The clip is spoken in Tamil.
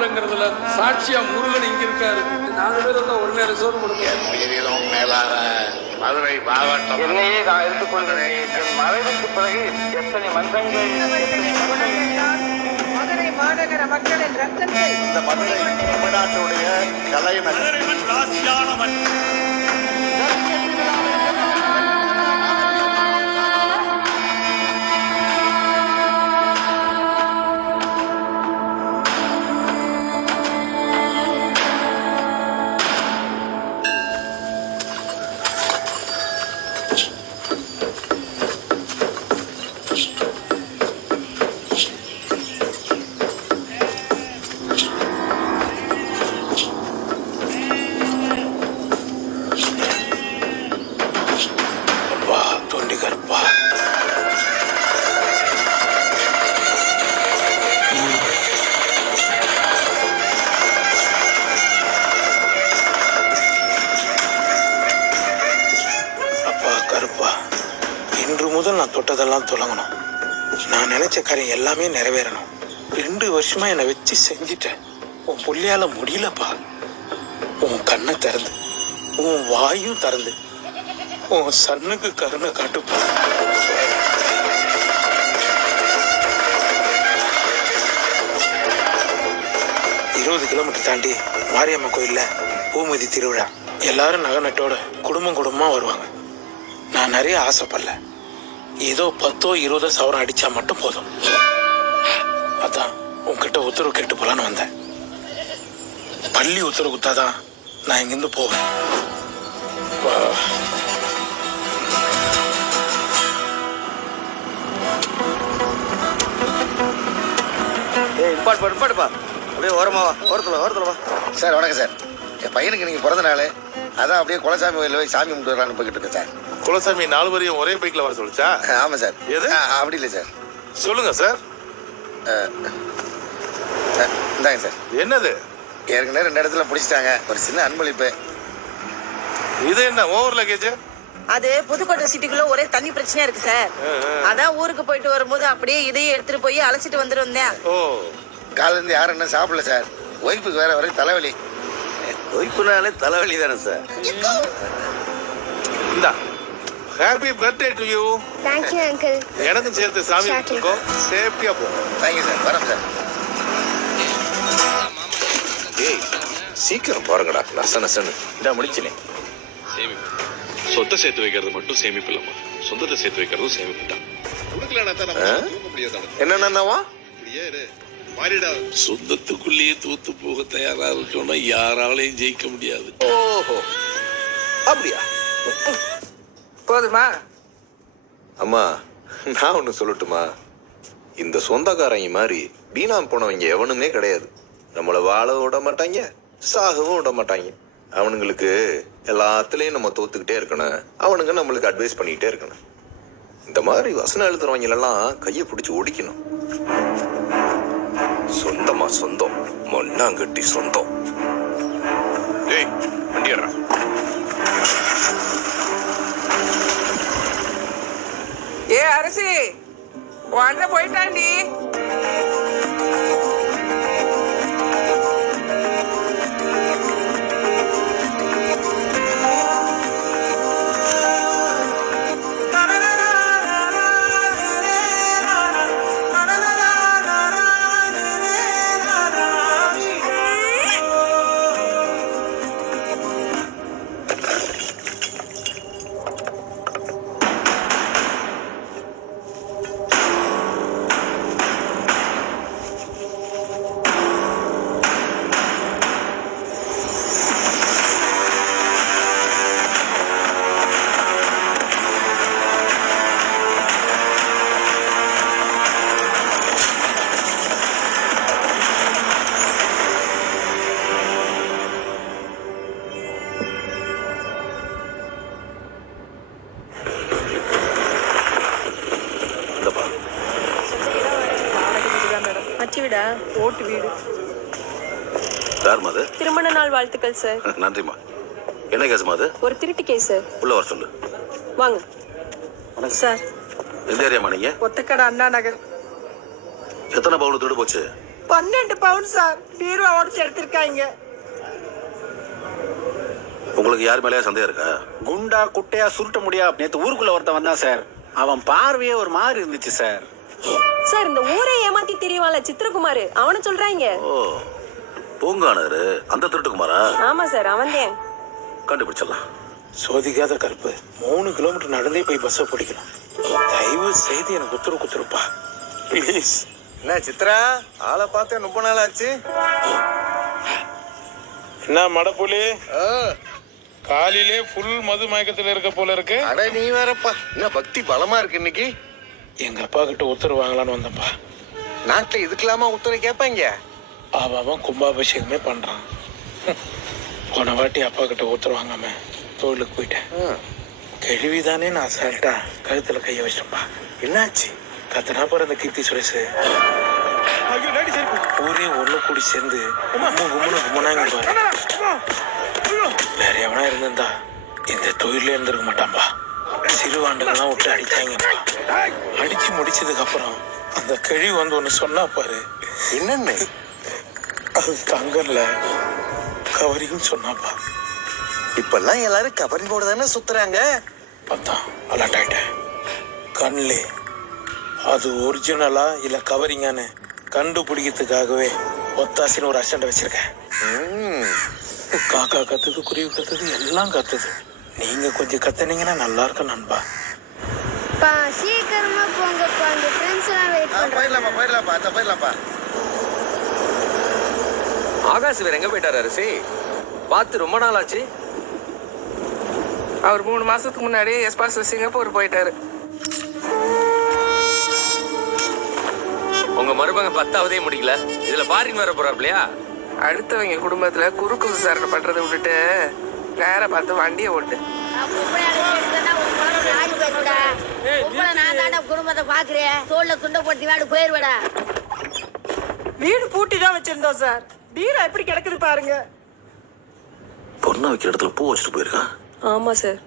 வரலங்கிறதுல சாட்சியா முருகன் இங்க இருக்காரு. 4 பேர் வந்து ஒரு நேரம் சோறு கொடுக்க உயிரிலும் மேலான மதுரை மாவட்டம் என்னையே நான் எடுத்துக்கொள்கிறேன். என் மறைவுக்கு பிறகு எத்தனை மன்றங்கள் மதுரை மாநகர மக்களின் ரத்தத்தை இந்த மதுரை தமிழ்நாட்டுடைய கலைஞர் ராசியானவன் நான் தொட்டதெல்லாம் தொடங்கணும். நான் நினைச்ச காரியம் எல்லாமே நிறைவேறணும். 2 வருஷமா என்னை வச்சு செஞ்சிட்டேன். உன் புள்ளையால முடியலப்பா. உன் கண்ணை திறந்து உன் வாயும் திறந்து உன் சன்னுக்கு கருணை காட்டுப்பா. 20 கிலோமீட்டர் தாண்டி மாரியம்மா கோயில்ல பூமதி திருவிழா. எல்லாரும் நகை நட்டோட குடும்பமா வருவாங்க. நான் நிறைய ஆசைப்படல. ஏதோ 10 20 சவரம் அடிச்சா மட்டும் போதும். அதான் உன்கிட்ட உத்தரவு கேட்டு போலான்னு வந்தேன். பள்ளி உத்தரவு குத்தாதான் நான் இங்கிருந்து போவேன். பாட்டுப்பா அப்படியே ஓரத்துல வா. சார் வணக்கம் சார். என் பையனுக்கு இன்னைக்கு பிறந்த நாள். அதான் அப்படியே குலசாமி கோயிலில் போய் சாமி கும்பிட்டு வரலான்னு போய்கிட்டு இருக்கேன் சார். குலசாமி 4 பேரையும் ஒரே பைக்ல வர சொல்லிச்சா? ஆமாம் சார். எது? அப்படி இல்லை சார். சொல்லுங்க சார். இந்தாங்க சார். என்னது? ஏற்கனவே 2 இடத்துல பிடிச்சிட்டாங்க. ஒரு சின்ன அன்பளிப்பு. இது என்ன ஓவர் லக்கேஜ்? அது புதுக்கோட்டை சிட்டிக்குள்ள ஒரே தண்ணி பிரச்சனையா இருக்கு சார். அதான் ஊருக்கு போயிட்டு வரும்போது அப்படியே இதையும் எடுத்துட்டு போய் அழைச்சிட்டு வந்துருந்தேன். ஓ, காலேருந்து யாரும் என்ன சாப்பிடல சார். ஒய்ஃபுக்கு வேற வரை தலைவலி. ஒய்ஃபுனாலே தலைவலி தானே சார். இந்தா happy birthday to you. Thank you uncle. எனக்கும் சேர்த்து சாமி கும்பிட்டுக்கோ. சேஃப்டியா போ. Thank you sir. வரோம் சார். ஏய் சீக்கிரம் பாருங்கடா. நசன்னு இந்தா முடிச்சினே. சேமிப்பு சொத்தை சேர்த்து வைக்கிறது மட்டும் சேமிப்பு இல்லம்மா. சொந்தத்தை சேர்த்து வைக்கிறதும் சேமிப்பு தான். என்னென்னவா சொந்தத்துக்குள்ளேயே தூத்து போக தயாரா இருக்கணும்னா யாராலையும் ஜெயிக்க முடியாது. ஓஹோ அப்படியா? போதுமா? அம்மா நான் ஒண்ணு சொல்லட்டுமா? இந்த சொந்தக்காரங்க மாதிரி வீணாம் போனவங்க எவனுமே கிடையாது. நம்மளை வாழ விட மாட்டாங்க, சாகவும் விட மாட்டாங்க. அவனுங்களுக்கு எல்லாத்துலயும் நம்ம தோத்துக்கிட்டே இருக்கணும். அவனுங்க நம்மளுக்கு அட்வைஸ் பண்ணிக்கிட்டே இருக்கணும். இந்த மாதிரி வசனம் எழுதுறவங்க எல்லாம் கையை பிடிச்சி ஒடிக்கணும். சொந்தமா சொந்தம், மண்ணாங்கட்டி சொந்தம். ஏய் வண்டியறா. ஏ அரசி, உன்ன போயிட்டாண்டி. வீடா? ஓட்டு வீடு. யார் மாது? திருமண நாள் வாழ்த்துக்கள் சார். நன்றிமா. என்ன கேஸ் மாது? ஒரு திருட்டு கேஸ் சார். உள்ள வர சொல்லு. வாங்க சார். எந்த ஏரியாமா நீங்க? ஒத்தக்கடை அண்ணா நகர். எத்தனை பவுன் திருடு போச்சு? 12 பவுன் சார் பீரோ உடச்சு எடுத்திருக்காங்க. உங்களுக்கு யார் மேலேயா சந்தேகம் இருக்கா? குண்டா குட்டையா சுருட்ட முடியா நேத்து ஊருக்குள்ள ஒருத்தன் வந்தான் சார். அவன் பார்வையே ஒரு மாதிரி இருந்துச்சு சார். சார் இந்த ஊரே ஏமாத்தி தெரியவான்ல சித்திரகுமார், அவனை சொல்றாங்க. ஓ, பூங்கானரு அந்த திருட்டுக்குமாரா? ஆமா சார், அவன்தான். கண்டுபிடிச்சிடலாம். சோதிக்காத கருப்பு 3 கிலோமீட்டர் நடந்தே போய் பஸ்ஸை பிடிக்கணும். தயவு செய்து எனக்கு குத்துருப்பா ப்ளீஸ். என்ன சித்ரா, ஆளை பார்த்தேன் ரொம்ப நாள் ஆச்சு. என்ன மடப்புலி, காலையிலே ஃபுல் மது மயக்கத்தில் இருக்க போல இருக்கு. அட நீ வேறப்பா, என்ன பக்தி பலமா இருக்கு இன்னைக்கு. எங்க அப்பா கிட்ட உத்தரவு வாங்கலான்னு வந்தப்பா. நாட்டுல இதுக்கெல்லாமா உத்தரவு கேட்பாங்க? அவன் கும்பாபிஷேகமே பண்றான். போன வாட்டி அப்பா கிட்ட உத்தரவு வாங்காம கோவிலுக்கு போயிட்டேன். கேள்விதானே நான் அசால்ட்டா கழுத்துல கைய வச்சிட்டேன்ப்பா. என்னாச்சு? கத்தனா போற அந்த கீர்த்தி சுரேஷ் ஊரே ஒண்ணு கூடி சேர்ந்து கும்முனாங்க பாரு. வேற எவனா இருந்திருந்தா இந்த தொழில இருந்திருக்க மாட்டான்பா. சிறுவாண்டுகள்லாம் விட்டு அடிச்சாங்கப்பா. அடிச்சு முடிச்சதுக்கு அப்புறம் அந்த கிழி வந்து ஒண்ணு சொன்னா பாரு. என்னன்னு? அது தங்கல்ல கவரின்னு சொன்னாப்பா. இப்பெல்லாம் எல்லாரும் கவரிங்கோட தானே சுத்துறாங்க. அதான் அலர்ட் ஆயிட்டேன். கண்லே அது ஒரிஜினலா இல்ல கவரிங்கான்னு கண்டுபிடிக்கிறதுக்காகவே ஒத்தாசின்னு ஒரு அசண்டை வச்சிருக்கேன். காக்கா கத்துது, குருவி கத்துது, எல்லாம் கத்துது. நீங்க கொஞ்சம் கத்துனீங்கன்னா நல்லா இருக்கும் நண்பா. சீக்கிரமா போங்கப்பா, அந்த ஃப்ரெண்ட்ஸ் எல்லாம் வெயிட் பண்றாங்க. போயிடலாம்ப்பா. ஆகாஷ் வேற எங்க போயிட்டாரு அரிசி? பார்த்து ரொம்ப நாள் ஆச்சு. அவர் 3 மாசத்துக்கு முன்னாடியே எஸ்பாஸ் சிங்கப்பூர் போயிட்டாரு. உங்க மருமகன் 10ஆவதே முடிக்கல, இதுல பாரின் வர போறாப்லையா? அடுத்தவங்க குடும்பத்துல குறுக்கு விசாரணை பண்றதை விட்டுட்டு நேர பார்த்து வண்டியை ஓட்டு. குடும்பத்தை பாக்குறேன், தோல்ல துண்டை போட்டு வேடு போயிருவடா. வீடு பூட்டி தான் வச்சிருந்தோம் சார். பீரோ எப்படி கிடக்குது பாருங்க. பொண்ணை வைக்கிற இடத்துல பூ வச்சுட்டு போயிருக்கான். ஆமா சார்.